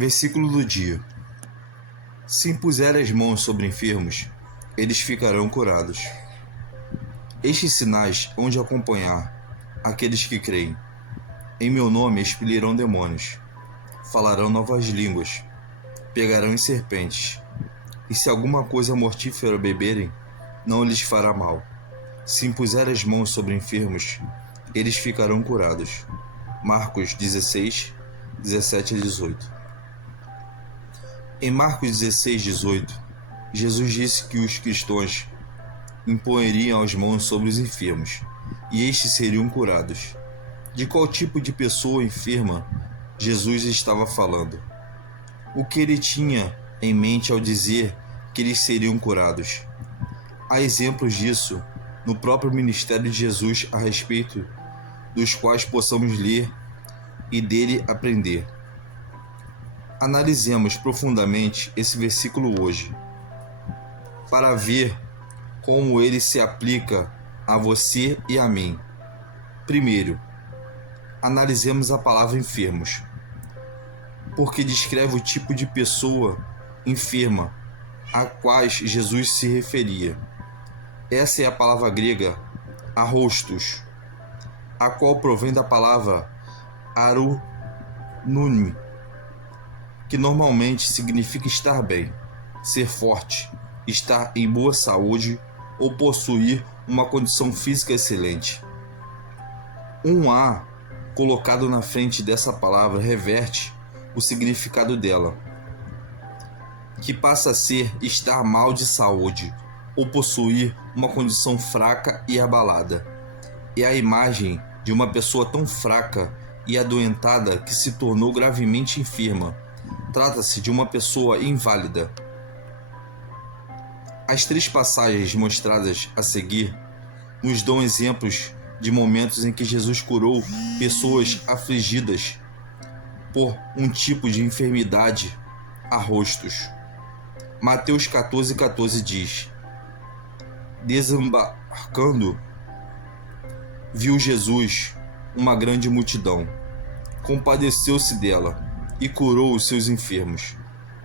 Versículo do dia. Se impuserem as mãos sobre enfermos, eles ficarão curados. Estes sinais hão de acompanhar aqueles que creem. Em meu nome expelirão demônios, falarão novas línguas, pegarão em serpentes, e se alguma coisa mortífera beberem, não lhes fará mal. Se impuserem as mãos sobre enfermos, eles ficarão curados. Marcos 16, 17 a 18. Em Marcos 16, 18, Jesus disse que os cristãos imporiam as mãos sobre os enfermos, e estes seriam curados. De qual tipo de pessoa enferma Jesus estava falando? O que ele tinha em mente ao dizer que eles seriam curados? Há exemplos disso no próprio ministério de Jesus a respeito dos quais possamos ler e dele aprender. Analisemos profundamente esse versículo hoje, para ver como ele se aplica a você e a mim. Primeiro, analisemos a palavra enfermos, porque descreve o tipo de pessoa enferma a quais Jesus se referia. Essa é a palavra grega arrostos, a qual provém da palavra arunune, que normalmente significa estar bem, ser forte, estar em boa saúde ou possuir uma condição física excelente. Um A colocado na frente dessa palavra reverte o significado dela, que passa a ser estar mal de saúde ou possuir uma condição fraca e abalada. É a imagem de uma pessoa tão fraca e adoentada que se tornou gravemente enferma. Trata-se de uma pessoa inválida. As três passagens mostradas a seguir nos dão exemplos de momentos em que Jesus curou pessoas afligidas por um tipo de enfermidade arrostos. Mateus 14,14 diz: desembarcando, viu Jesus uma grande multidão, compadeceu-se dela e curou os seus enfermos.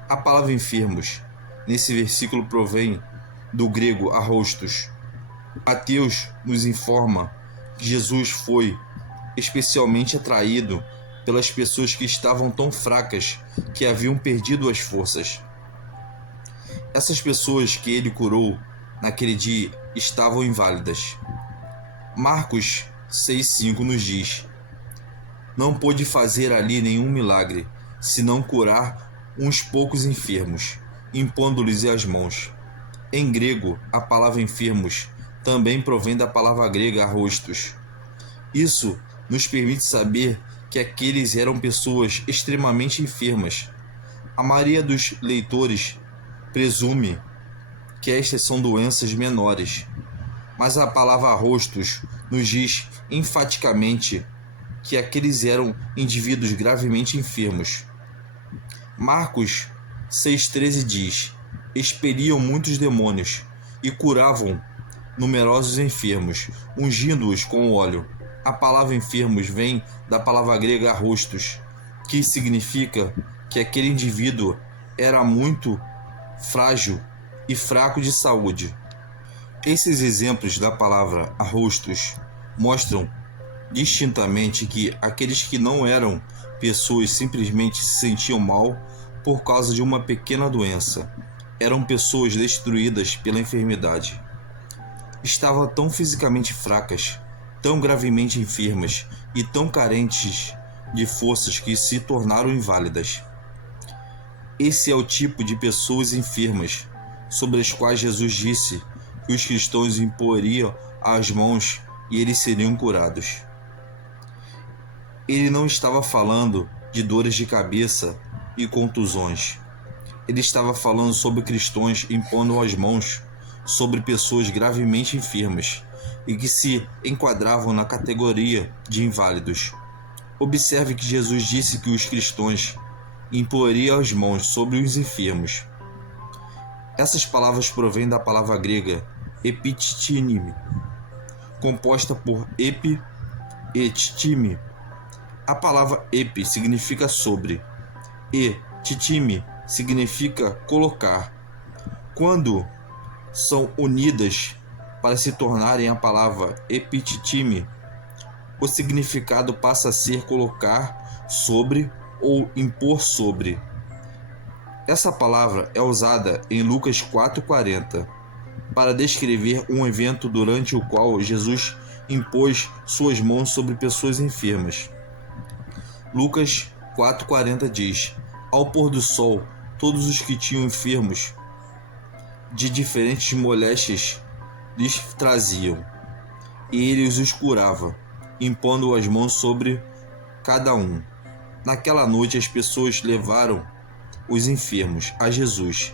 A palavra enfermos nesse versículo provém do grego arrostos. Mateus nos informa que Jesus foi especialmente atraído pelas pessoas que estavam tão fracas que haviam perdido as forças. Essas pessoas que ele curou naquele dia estavam inválidas. Marcos 6,5 nos diz: não pôde fazer ali nenhum milagre, senão curar uns poucos enfermos, impondo-lhes as mãos. Em grego, a palavra enfermos também provém da palavra grega arrostos. Isso nos permite saber que aqueles eram pessoas extremamente enfermas. A maioria dos leitores presume que estas são doenças menores, mas a palavra arrostos nos diz enfaticamente que aqueles eram indivíduos gravemente enfermos. Marcos 6,13 diz: expeliam muitos demônios e curavam numerosos enfermos, ungindo-os com óleo. A palavra enfermos vem da palavra grega arrostos, que significa que aquele indivíduo era muito frágil e fraco de saúde. Esses exemplos da palavra arrostos mostram distintamente que aqueles que não eram pessoas simplesmente se sentiam mal por causa de uma pequena doença. Eram pessoas destruídas pela enfermidade. Estavam tão fisicamente fracas, tão gravemente enfermas e tão carentes de forças que se tornaram inválidas. Esse é o tipo de pessoas enfermas sobre as quais Jesus disse que os cristãos imporiam as mãos e eles seriam curados. Ele não estava falando de dores de cabeça e contusões. Ele estava falando sobre cristãos impondo as mãos sobre pessoas gravemente enfermas e que se enquadravam na categoria de inválidos. Observe que Jesus disse que os cristãos imporiam as mãos sobre os enfermos. Essas palavras provêm da palavra grega epitime, composta por epi e time. A palavra epi significa sobre, e Titime significa colocar. Quando são unidas para se tornarem a palavra epitime, o significado passa a ser colocar sobre ou impor sobre. Essa palavra é usada em Lucas 4,40 para descrever um evento durante o qual Jesus impôs suas mãos sobre pessoas enfermas. Lucas 4,40 diz: Ao pôr do sol, todos os que tinham enfermos de diferentes moléstias lhes traziam, e ele os curava, impondo as mãos sobre cada um. Naquela noite as pessoas levaram os enfermos a Jesus.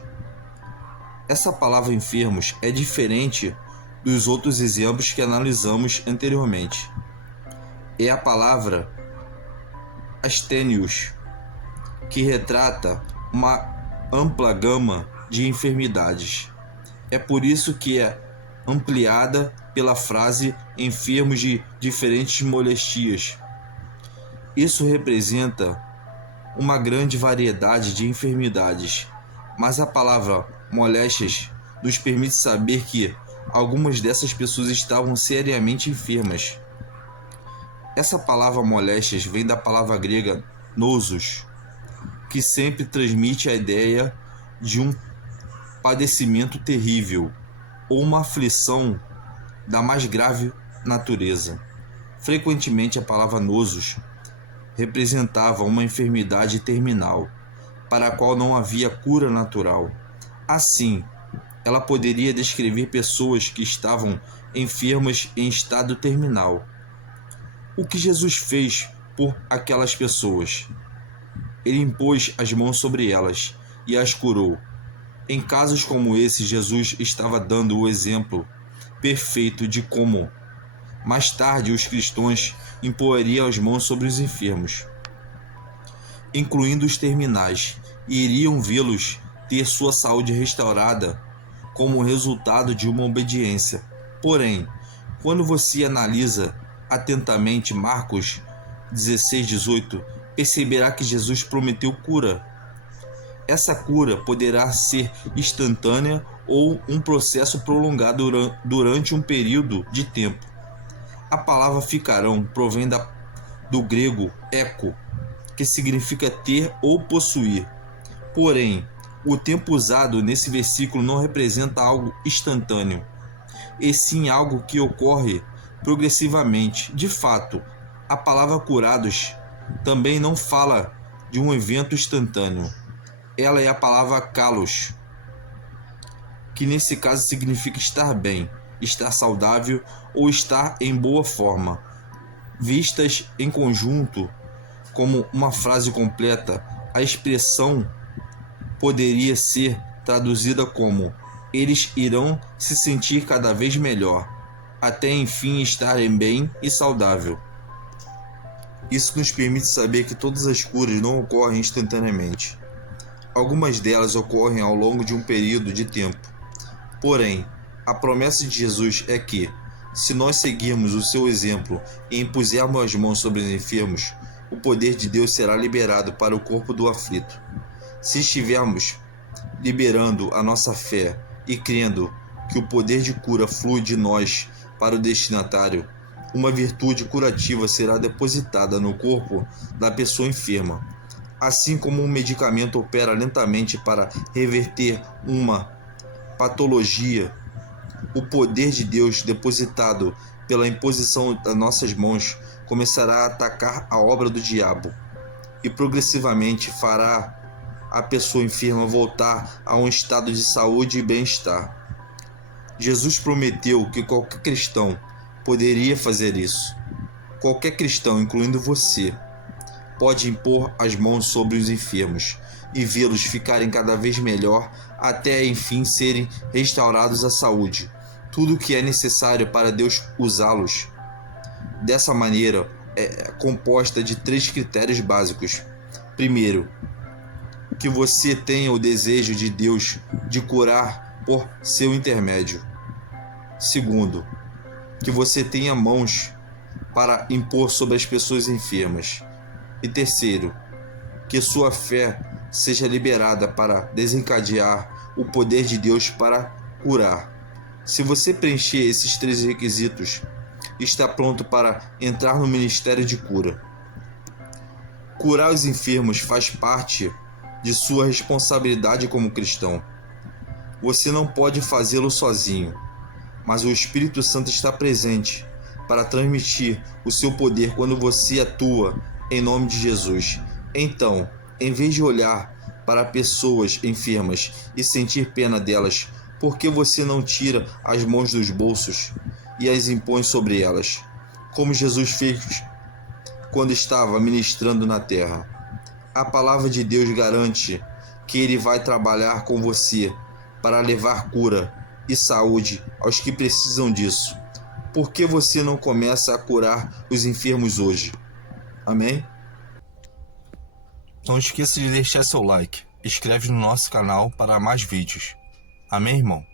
Essa palavra enfermos é diferente dos outros exemplos que analisamos anteriormente. É a palavra asténios, que retrata uma ampla gama de enfermidades. É por isso que é ampliada pela frase enfermos de diferentes molestias. Isso representa uma grande variedade de enfermidades, mas a palavra moléstias nos permite saber que algumas dessas pessoas estavam seriamente enfermas. Essa palavra moléstias vem da palavra grega nosos, que sempre transmite a ideia de um padecimento terrível ou uma aflição da mais grave natureza. Frequentemente a palavra nosos representava uma enfermidade terminal, para a qual não havia cura natural. Assim, ela poderia descrever pessoas que estavam enfermas em estado terminal. O que Jesus fez por aquelas pessoas? Ele impôs as mãos sobre elas e as curou. Em casos como esse, Jesus estava dando o exemplo perfeito de como mais tarde os cristãos imporeriam as mãos sobre os enfermos, incluindo os terminais, e iriam vê-los ter sua saúde restaurada como resultado de uma obediência. Porém, quando você analisa atentamente Marcos 16:18, perceberá que Jesus prometeu cura. Essa cura poderá ser instantânea ou um processo prolongado durante um período de tempo. A palavra ficarão provém do grego eco, que significa ter ou possuir. Porém, o tempo usado nesse versículo não representa algo instantâneo, e sim algo que ocorre progressivamente. De fato, a palavra curados também não fala de um evento instantâneo. Ela é a palavra kalos, que nesse caso significa estar bem, estar saudável ou estar em boa forma. Vistas em conjunto como uma frase completa, a expressão poderia ser traduzida como: eles irão se sentir cada vez melhor, até enfim estarem bem e saudável. Isso nos permite saber que todas as curas não ocorrem instantaneamente. Algumas delas ocorrem ao longo de um período de tempo. Porém, a promessa de Jesus é que, se nós seguirmos o seu exemplo e impusermos as mãos sobre os enfermos, o poder de Deus será liberado para o corpo do aflito. Se estivermos liberando a nossa fé e crendo que o poder de cura flui de nós para o destinatário, uma virtude curativa será depositada no corpo da pessoa enferma. Assim como um medicamento opera lentamente para reverter uma patologia, o poder de Deus depositado pela imposição das nossas mãos começará a atacar a obra do diabo e progressivamente fará a pessoa enferma voltar a um estado de saúde e bem-estar. Jesus prometeu que qualquer cristão poderia fazer isso. Qualquer cristão, incluindo você, pode impor as mãos sobre os enfermos e vê-los ficarem cada vez melhor até enfim serem restaurados à saúde. Tudo o que é necessário para Deus usá-los. Dessa maneira, é composta de 3 critérios básicos. Primeiro, que você tenha o desejo de Deus de curar por seu intermédio. Segundo, que você tenha mãos para impor sobre as pessoas enfermas. E terceiro, que sua fé seja liberada para desencadear o poder de Deus para curar. Se você preencher esses 3 requisitos, está pronto para entrar no ministério de cura. Curar os enfermos faz parte de sua responsabilidade como cristão. Você não pode fazê-lo sozinho, mas o Espírito Santo está presente para transmitir o seu poder quando você atua em nome de Jesus. Então, em vez de olhar para pessoas enfermas e sentir pena delas, por que você não tira as mãos dos bolsos e as impõe sobre elas, como Jesus fez quando estava ministrando na terra? A palavra de Deus garante que Ele vai trabalhar com você para levar cura e saúde aos que precisam disso. Por que você não começa a curar os enfermos hoje? Amém? Não esqueça de deixar seu like. Inscreve no nosso canal para mais vídeos. Amém, irmão?